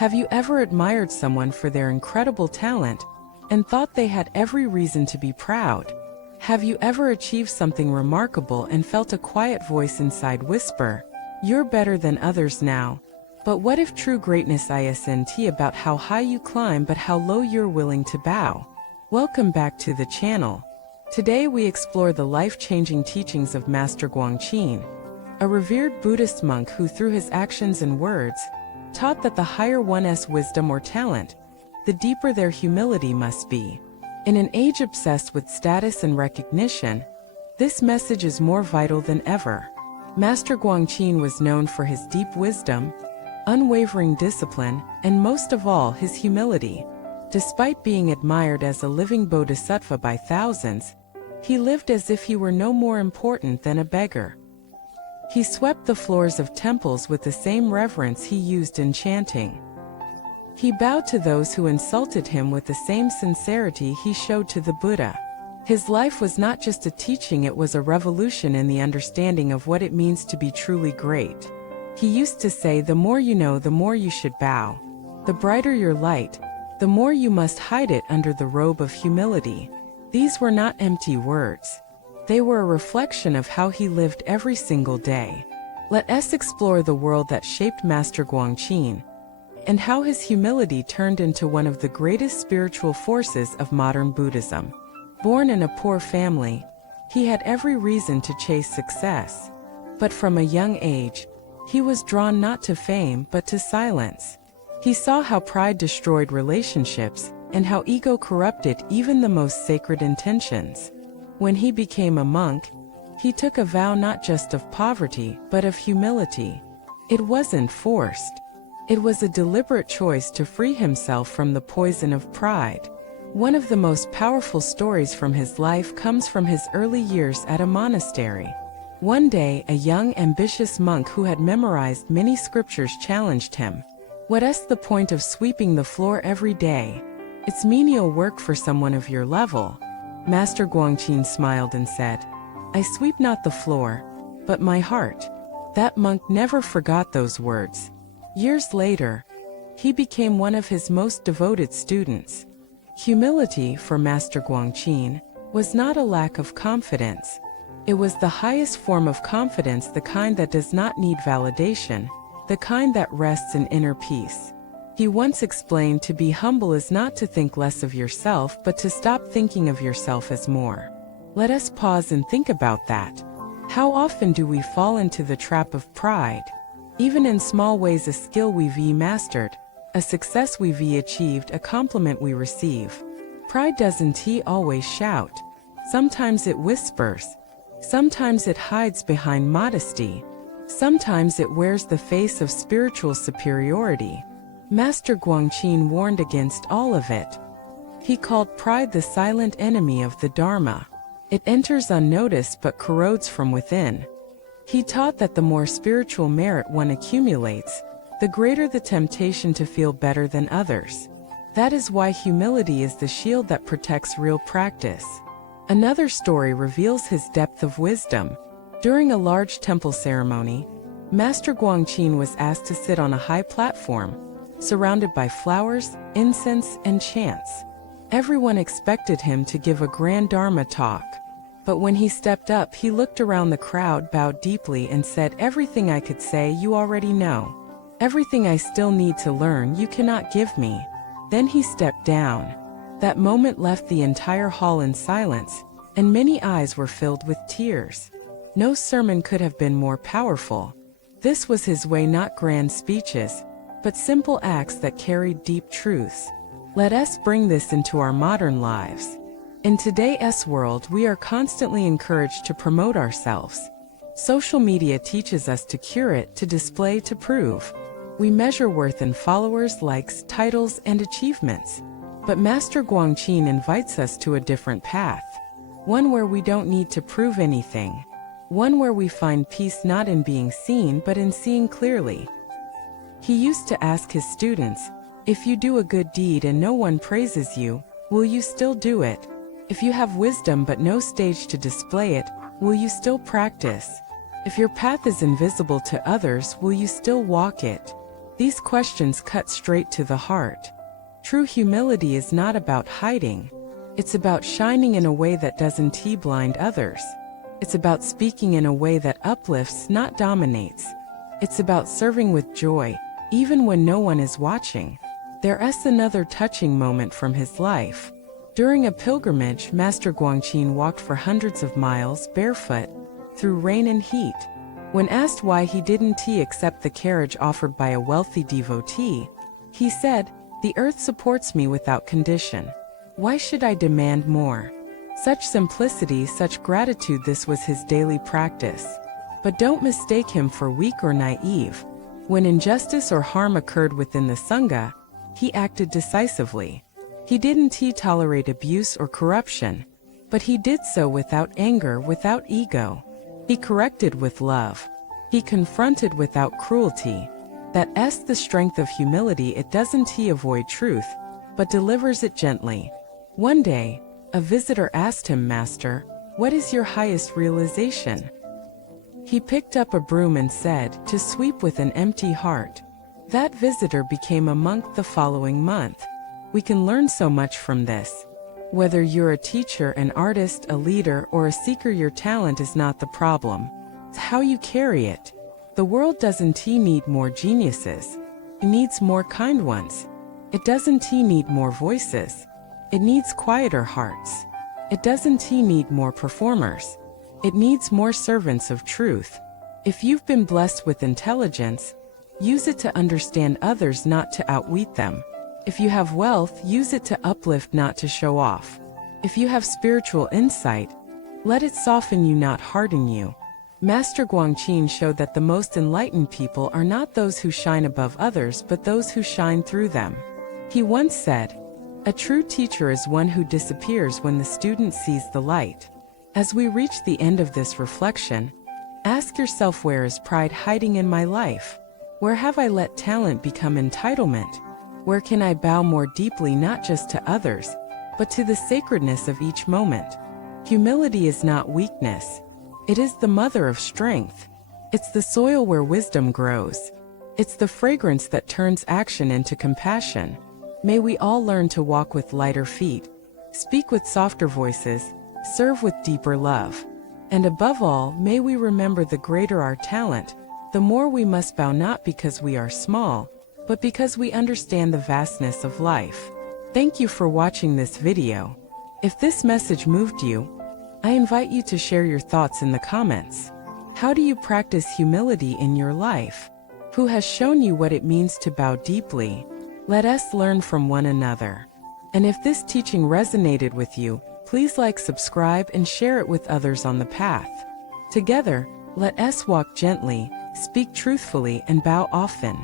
Have you ever admired someone for their incredible talent and thought they had every reason to be proud? Have you ever achieved something remarkable and felt a quiet voice inside whisper, "You're better than others now"? But what if true greatness isn't about how high you climb but how low you're willing to bow? Welcome back to the channel. Today we explore the life-changing teachings of Master Guangqin, a revered Buddhist monk who through his actions and words taught that the higher one's wisdom or talent, the deeper their humility must be. In an age obsessed with status and recognition, this message is more vital than ever. Master Guangqin was known for his deep wisdom, unwavering discipline, and most of all his humility. Despite being admired as a living bodhisattva by thousands, he lived as if he were no more important than a beggar. He swept the floors of temples with the same reverence he used in chanting. He bowed to those who insulted him with the same sincerity he showed to the Buddha. His life was not just a teaching, it was a revolution in the understanding of what it means to be truly great. He used to say, "The more you know, the more you should bow. The brighter your light, the more you must hide it under the robe of humility." These were not empty words. They were a reflection of how he lived every single day. Let us explore the world that shaped Master Guangqin, and how his humility turned into one of the greatest spiritual forces of modern Buddhism. Born in a poor family, he had every reason to chase success. But from a young age, he was drawn not to fame but to silence. He saw how pride destroyed relationships, and how ego corrupted even the most sacred intentions. When he became a monk, he took a vow not just of poverty, but of humility. It wasn't forced. It was a deliberate choice to free himself from the poison of pride. One of the most powerful stories from his life comes from his early years at a monastery. One day, a young, ambitious monk who had memorized many scriptures challenged him. "What's the point of sweeping the floor every day? It's menial work for someone of your level." Master Guangqin smiled and said, "I sweep not the floor, but my heart." That monk never forgot those words. Years later, he became one of his most devoted students. Humility, for Master Guangqin, was not a lack of confidence. It was the highest form of confidence, the kind that does not need validation, the kind that rests in inner peace. He once explained, to be humble is not to think less of yourself but to stop thinking of yourself as more. Let us pause and think about that. How often do we fall into the trap of pride? Even in small ways, a skill we've mastered, a success we've achieved, a compliment we receive. Pride doesn't always shout. Sometimes it whispers. Sometimes it hides behind modesty. Sometimes it wears the face of spiritual superiority. Master Guangqin warned against all of it. He called pride the silent enemy of the Dharma. It enters unnoticed but corrodes from within. He taught that the more spiritual merit one accumulates, the greater the temptation to feel better than others. That is why humility is the shield that protects real practice. Another story reveals his depth of wisdom. During a large temple ceremony, Master Guangqin was asked to sit on a high platform, surrounded by flowers, incense, and chants. Everyone expected him to give a grand Dharma talk. But when he stepped up, he looked around the crowd, bowed deeply, and said, "Everything I could say you already know. Everything I still need to learn you cannot give me." Then he stepped down. That moment left the entire hall in silence, and many eyes were filled with tears. No sermon could have been more powerful. This was his way, not grand speeches, but simple acts that carried deep truths. Let us bring this into our modern lives. In today's world, we are constantly encouraged to promote ourselves. Social media teaches us to curate, to display, to prove. We measure worth in followers, likes, titles, and achievements. But Master Guangqin invites us to a different path. One where we don't need to prove anything. One where we find peace not in being seen but in seeing clearly. He used to ask his students, "If you do a good deed and no one praises you, will you still do it? If you have wisdom but no stage to display it, will you still practice? If your path is invisible to others, will you still walk it?" These questions cut straight to the heart. True humility is not about hiding. It's about shining in a way that doesn't blind others. It's about speaking in a way that uplifts, not dominates. It's about serving with joy, even when no one is watching. There's another touching moment from his life. During a pilgrimage, Master Guangqin walked for hundreds of miles, barefoot, through rain and heat. When asked why he didn't accept the carriage offered by a wealthy devotee, he said, "The earth supports me without condition. Why should I demand more?" Such simplicity, such gratitude, this was his daily practice. But don't mistake him for weak or naive. When injustice or harm occurred within the Sangha, he acted decisively. He didn't tolerate abuse or corruption, but he did so without anger, without ego. He corrected with love. He confronted without cruelty. That's the strength of humility. It doesn't avoid truth, but delivers it gently. One day, a visitor asked him, "Master, what is your highest realization?" He picked up a broom and said, "To sweep with an empty heart." That visitor became a monk the following month. We can learn so much from this. Whether you're a teacher, an artist, a leader, or a seeker, your talent is not the problem. It's how you carry it. The world doesn't need more geniuses. It needs more kind ones. It doesn't need more voices. It needs quieter hearts. It doesn't need more performers. It needs more servants of truth. If you've been blessed with intelligence, use it to understand others, not to outwit them. If you have wealth, use it to uplift, not to show off. If you have spiritual insight, let it soften you, not harden you. Master Guangqin showed that the most enlightened people are not those who shine above others, but those who shine through them. He once said, "A true teacher is one who disappears when the student sees the light." As we reach the end of this reflection, ask yourself, where is pride hiding in my life? Where have I let talent become entitlement? Where can I bow more deeply, not just to others, but to the sacredness of each moment? Humility is not weakness. It is the mother of strength. It's the soil where wisdom grows. It's the fragrance that turns action into compassion. May we all learn to walk with lighter feet, speak with softer voices, serve with deeper love. And above all, may we remember, the greater our talent, the more we must bow, not because we are small, but because we understand the vastness of life. Thank you for watching this video. If this message moved you, I invite you to share your thoughts in the comments. How do you practice humility in your life? Who has shown you what it means to bow deeply? Let us learn from one another. And if this teaching resonated with you, please like, subscribe, and share it with others on the path. Together, let us walk gently, speak truthfully, and bow often.